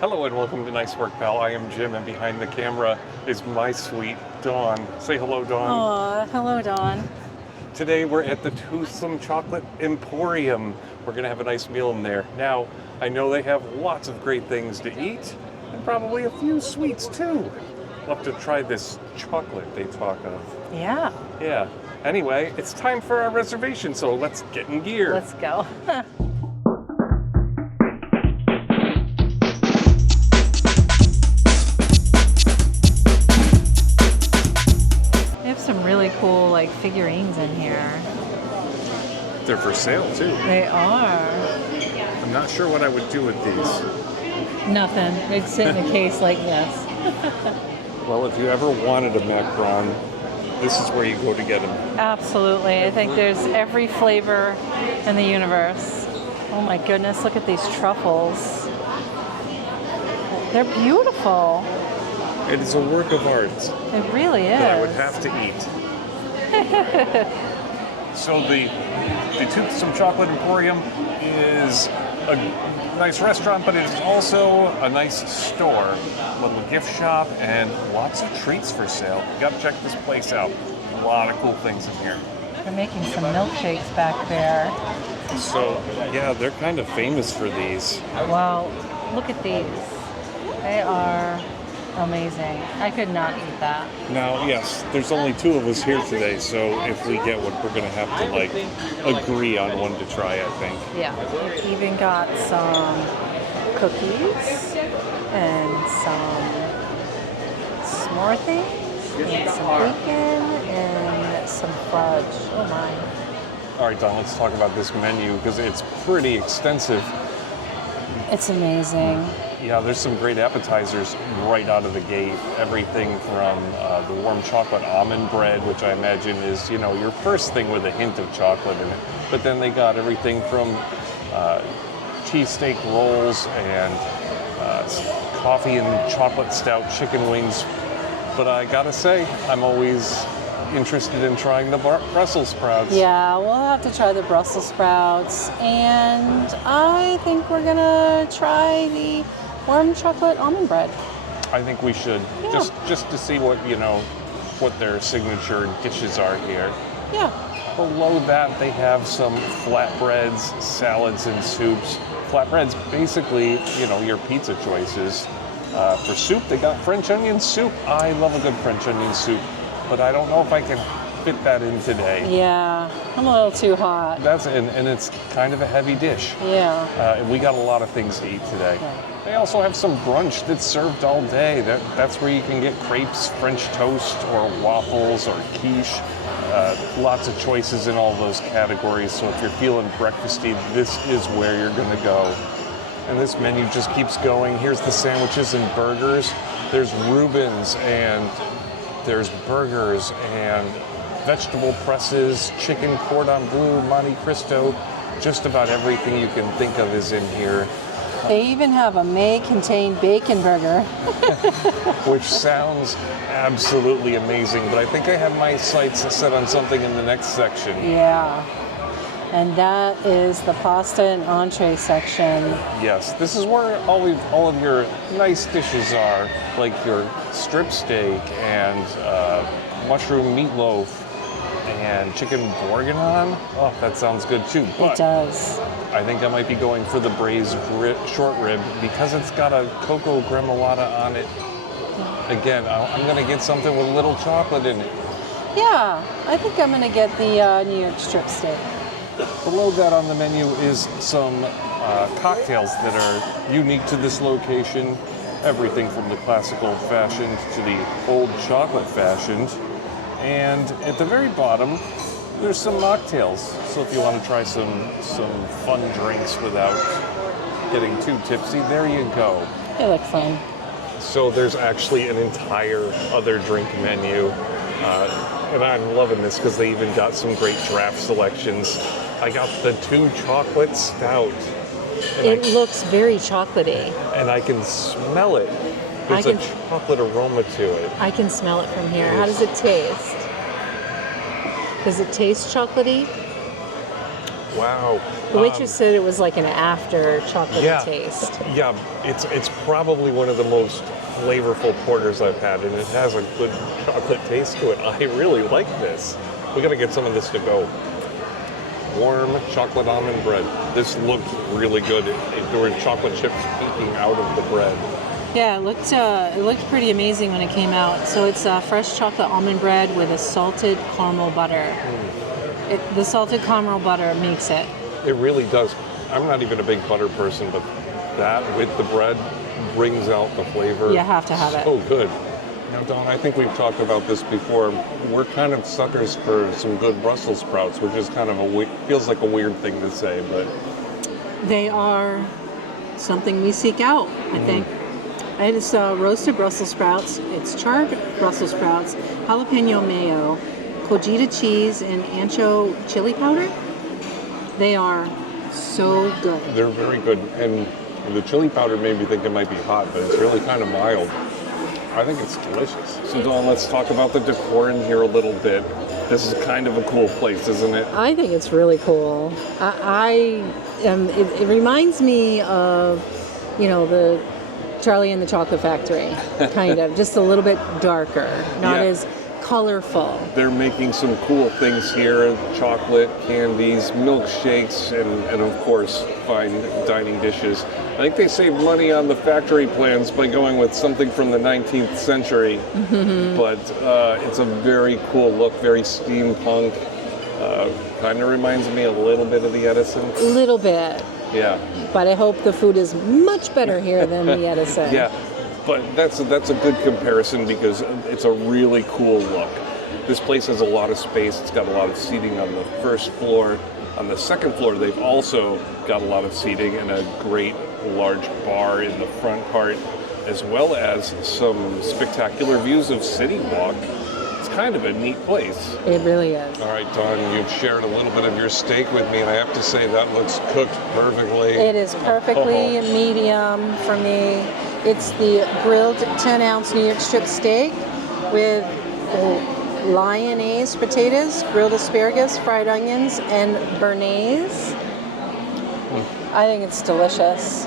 Hello and welcome to Nice Work, Pal. I am Jim, and behind the camera is my sweet Dawn. Say hello, Dawn. Aw, hello, Dawn. Today we're at the Toothsome Chocolate Emporium. We're going to have a nice meal in there. Now, I know they have lots of great things to eat, and probably a few sweets too. We'll have to try this chocolate they talk of. Yeah, Yeah. Anyway, it's time for our reservation, so let's get in gear. let's go. They have some really cool figurines in here. They're for sale too. They are. I'm not sure what I would do with these. Nothing. They'd sit in a case like this. Well, if you ever wanted a macaron, this is where you go to get them. Absolutely. I think there's every flavor in the universe. Oh my goodness, look at these truffles. They're beautiful. It is a work of art It really is. that I would have to eat. So the Toothsome Chocolate Emporium is a nice restaurant, but it is also a nice store, a little gift shop, and lots of treats for sale. You gotta check this place out. A lot of cool things in here. They're making some milkshakes back there. So yeah, they're kind of famous for these. Wow, look at these. They are amazing. I could not eat that. Now, yes, there's only two of us here today, so if we get one, we're gonna have to agree on one to try, I think. Yeah, we even got some cookies and some s'more things and some bacon and some fudge. Oh my. All right, Don, let's talk about this menu because it's pretty extensive. It's amazing. Yeah, there's some great appetizers right out of the gate. Everything from the warm chocolate almond bread, which I imagine is, your first thing with a hint of chocolate in it. But then they got everything from cheesesteak rolls and coffee and chocolate stout chicken wings. But I gotta say, I'm always interested in trying the Brussels sprouts. Yeah, we'll have to try the Brussels sprouts, and I think we're gonna try the warm chocolate almond bread. I think we should, Yeah. just to see what their signature dishes are here. Yeah. Below that, they have some flatbreads, salads, and soups. Flatbreads, basically, your pizza choices. For soup, they got French onion soup. I love a good French onion soup, but I don't know if I can fit that in today. Yeah, I'm a little too hot. And it's kind of a heavy dish. Yeah. And we got a lot of things to eat today. Yeah. They also have some brunch that's served all day. That's where you can get crepes, French toast, or waffles, or quiche. Lots of choices in all those categories. So if you're feeling breakfasty, this is where you're gonna go. And this menu just keeps going. Here's the sandwiches and burgers. There's Reubens, and there's burgers, and vegetable presses, chicken cordon bleu, Monte Cristo. Just about everything you can think of is in here. They even have a may contain bacon burger. Which sounds absolutely amazing, but I think I have my sights set on something in the next section. Yeah. And that is the pasta and entree section. Yes, this is where all of your nice dishes are, like your strip steak and mushroom meatloaf and chicken bourguignon. Oh, that sounds good too. But It does. I think I might be going for the braised short rib because it's got a cocoa gremolata on it. Again, I'm going to get something with a little chocolate in it. Yeah, I think I'm gonna get the New York strip steak. Below that on the menu is some cocktails that are unique to this location. Everything from the classical fashioned to the old chocolate fashioned. And at the very bottom, there's some mocktails. So if you want to try some fun drinks without getting too tipsy, there you go. They look fun. So there's actually an entire other drink menu. And I'm loving this because they even got some great draft selections. I got the 2 chocolate stout. It looks very chocolatey. And I can smell it. There's a chocolate aroma to it. I can smell it from here. How does it taste? Does it taste chocolatey? Wow. The waitress said it was like an after chocolate taste. Yeah, it's probably one of the most flavorful porters I've had, and it has a good chocolate taste to it. I really like this. We got to get some of this to go. Warm chocolate almond bread. This looked really good. There were chocolate chips peeking out of the bread. Yeah, it looked pretty amazing when it came out. So it's fresh chocolate almond bread with a salted caramel butter. The salted caramel butter makes it. It really does. I'm not even a big butter person, but that with the bread brings out the flavor. You have to have it. So good. Now, Dawn, I think we've talked about this before. We're kind of suckers for some good Brussels sprouts, which is kind of feels like a weird thing to say, but they are something we seek out, I think. I had this roasted Brussels sprouts. It's charred Brussels sprouts, jalapeno mayo, cojita cheese, and ancho chili powder. They are so good. They're very good, and the chili powder made me think it might be hot, but it's really kind of mild. I think it's delicious. So Dawn, let's talk about the decor in here a little bit. This is kind of a cool place, isn't it? I think it's really cool. It reminds me of, the Charlie and the Chocolate Factory, kind of, just a little bit darker, not as colorful. They're making some cool things here, chocolate, candies, milkshakes, and of course, fine dining dishes. I think they saved money on the factory plans by going with something from the 19th century, but it's a very cool look, very steampunk. Kind of reminds me a little bit of the Edison. A little bit. Yeah. But I hope the food is much better here than the Edison. Yeah. But that's a good comparison because it's a really cool look. This place has a lot of space. It's got a lot of seating on the first floor. On the second floor, they've also got a lot of seating and a great large bar in the front part, as well as some spectacular views of CityWalk. It's kind of a neat place. It really is. All right, Dawn, you've shared a little bit of your steak with me, and I have to say that looks cooked perfectly. It is perfectly medium for me. It's the grilled 10-ounce New York strip steak with lyonnaise potatoes, grilled asparagus, fried onions, and béarnaise. I think it's delicious.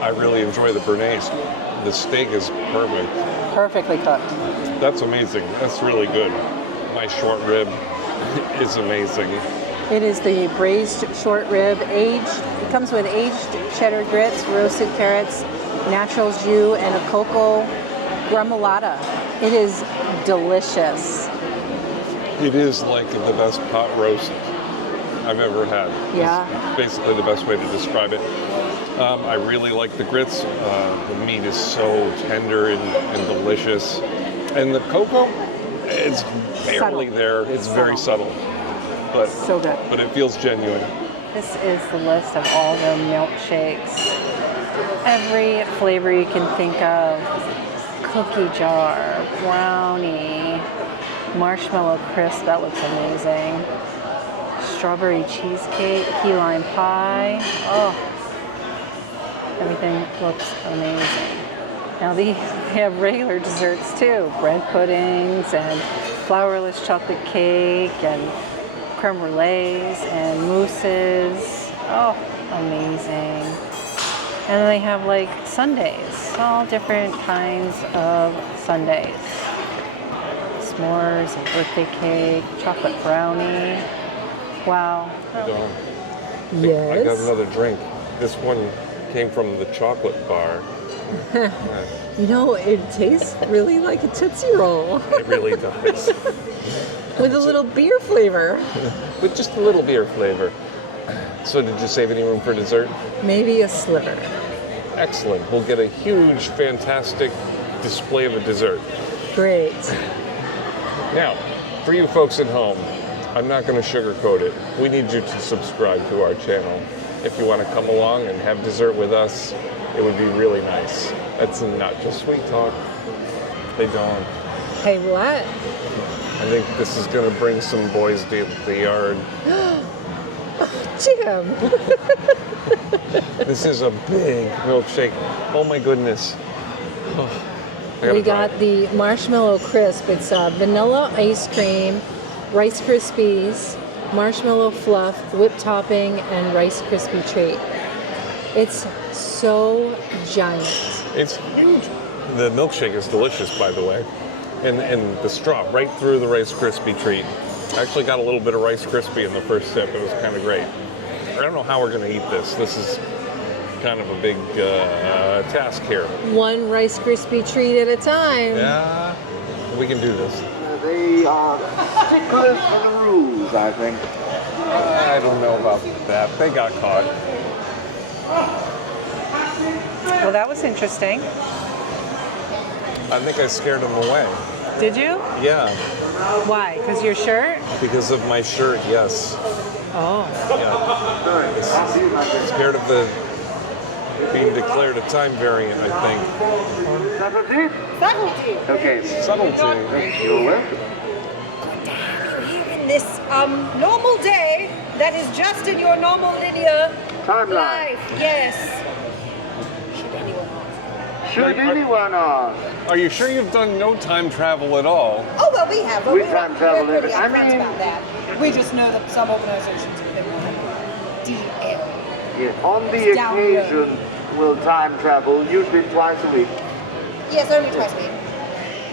I really enjoy the béarnaise. The steak is perfect. Perfectly cooked. That's amazing. That's really good. My short rib is amazing. It is the braised short rib, aged. It comes with aged cheddar grits, roasted carrots, natural jus, and a cocoa gremolata. It is delicious. It is like the best pot roast I've ever had. Yeah. It's basically the best way to describe it. I really like the grits. The meat is so tender and delicious. And the cocoa, it's barely there. It's very subtle. But so good. But it feels genuine. This is the list of all the milkshakes. Every flavor you can think of. Cookie jar, brownie, marshmallow crisp, that looks amazing. Strawberry cheesecake, key lime pie. Oh, everything looks amazing. Now they have regular desserts too. Bread puddings and flourless chocolate cake and creme brulees and mousses. Oh, amazing. And then they have like sundaes, all different kinds of sundaes. S'mores, a birthday cake, chocolate brownie. Wow. Yes. I got another drink. This one came from the chocolate bar. It tastes really like a Tootsie Roll. It really does. With a little beer flavor. With just a little beer flavor. So did you save any room for dessert? Maybe a sliver. Excellent. We'll get a huge, fantastic display of a dessert. Great. Now, for you folks at home, I'm not going to sugarcoat it. We need you to subscribe to our channel. If you want to come along and have dessert with us, it would be really nice. That's not just sweet talk. Hey, Dawn. Hey, what? I think this is going to bring some boys to the yard. Jim! This is a big milkshake. Oh my goodness. We got the marshmallow crisp. It's vanilla ice cream, Rice Krispies, marshmallow fluff, whipped topping, and Rice Krispie treat. It's so giant. It's huge. The milkshake is delicious, by the way. And the straw right through the Rice Krispie treat. I actually got a little bit of Rice Krispie in the first sip. It was kind of great. I don't know how we're going to eat this. This is kind of a big task here. One Rice Krispie treat at a time. Yeah, we can do this. They are sticklers for the rules, I think. I don't know about that. They got caught. Well, that was interesting. I think I scared them away. Did you? Yeah, Why? Because your shirt? because of my shirt, yes. Oh. Yeah. Scared of the being declared a time variant, I think. Subtlety? Subtlety. Okay. Subtlety. You're welcome. Here in this normal day that is just in your normal linear Timeline. life. Yes. Should anyone ask? Should anyone ask? Are you sure you've done no time travel at all? Oh, well, we have. But We we're time travel we're pretty every- I upfront mean- about that. We just know that some organizations are a bit more DL. Yeah, on the It's down low. occasion, we'll time travel, usually twice a week. Yes, only twice a week.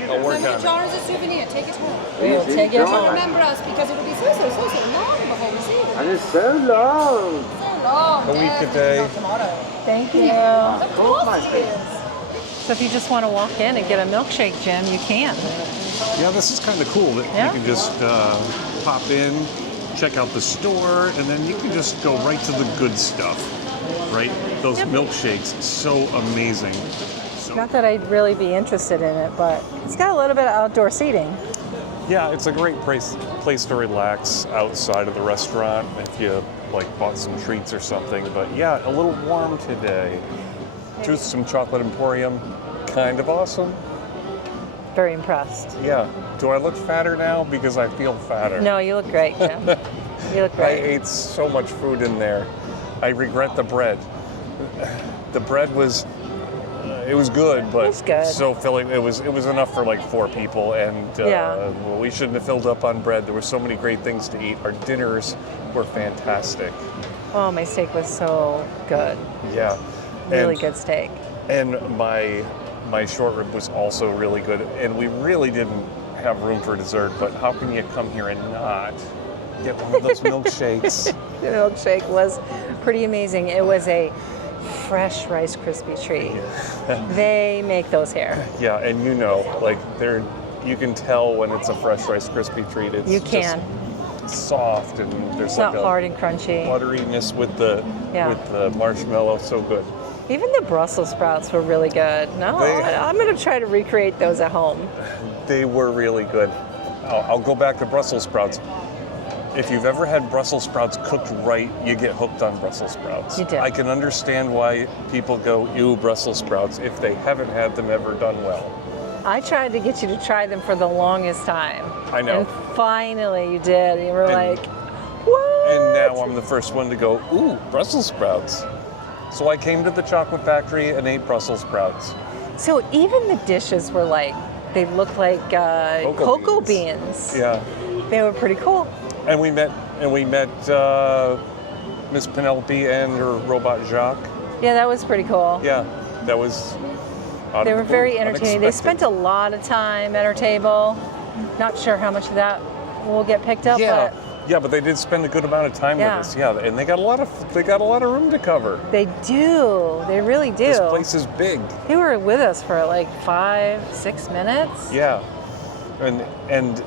I'll work Remember on the it. jar as a souvenir. Take it home. We'll Easy take it going. home. Remember us because it'll be so long before we see you. And it's so long. So long. A week a Definitely day. not tomorrow. Thank you. Of course my it is. So if you just want to walk in and get a milkshake, Jim, you can. Yeah, this is kind of cool that Yeah. you can just pop in, check out the store, and then you can just go right to the good stuff, right? Those milkshakes, so amazing. So, Not that I'd really be interested in it, but it's got a little bit of outdoor seating. yeah, it's a great place to relax outside of the restaurant if you like bought some treats or something. But yeah, a little warm today. Toothsome chocolate Emporium, kind of awesome. Very impressed. Yeah. Do I look fatter now? Because I feel fatter. No, you look great, Jim. You look I great. ate so much food in there. I regret the bread. The bread was, it was good, but was good. so filling. It was enough for like 4 people, and Yeah. well, we shouldn't have filled up on bread. There were so many great things to eat. Our dinners were fantastic. Oh, my steak was so good. Yeah. Really And- good steak. And my short rib was also really good. And we really didn't have room for dessert, but how can you come here and not get one of those milkshakes? The milkshake was pretty amazing. It was a fresh Rice Krispie treat. They make those here. Yeah, and you know, like you can tell when it's a fresh Rice Krispie treat. It's You can. just soft, and there's It's like not a hard and crunchy. butteriness with the Yeah. marshmallow. So good. Even the Brussels sprouts were really good. No, They- I'm going to try to recreate those at home. They were really good. I'll go back to Brussels sprouts. If you've ever had Brussels sprouts cooked right, you get hooked on Brussels sprouts. You do. I can understand why people go, ew, Brussels sprouts, if they haven't had them ever done well. I tried to get you to try them for the longest time. I know. And finally you did. You were And- like, what? And now I'm the first one to go, ooh, Brussels sprouts. So I came to the chocolate factory and ate Brussels sprouts. So even the dishes were like, they looked like cocoa beans. beans. Yeah. They were pretty cool. And we met Miss Penelope and her robot Jacques. Yeah, that was pretty cool. Yeah, that was out They of were the very blue, entertaining. They unexpected. spent a lot of time at our table. Not sure how much of that will get picked up, Yeah, but yeah, but they did spend a good amount of time Yeah. with us. Yeah, and they got a lot of room to cover. they do. They really do. This place is big. They were with us for like 5-6 minutes. Yeah, and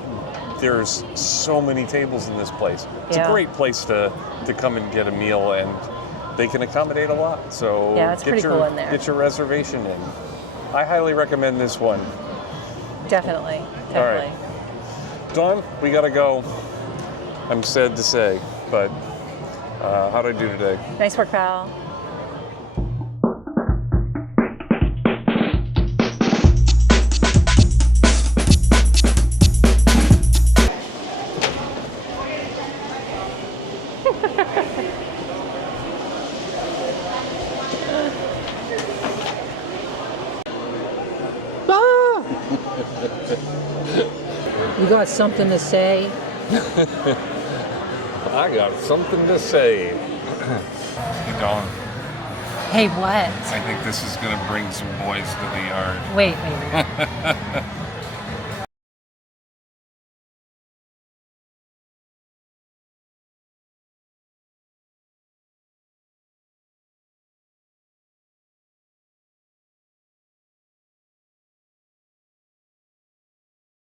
there's so many tables in this place. It's Yeah. a great place to come and get a meal, and they can accommodate a lot. So Yeah, it's pretty cool in there. Get your reservation in. I highly recommend this one. Definitely. All right. Definitely. Dawn, we gotta go. I'm sad to say, but how'd I do today? Nice work, pal. You got something to say? I got something to say. Hey, Dawn, Hey, what? I think this is going to bring some boys to the yard. Wait.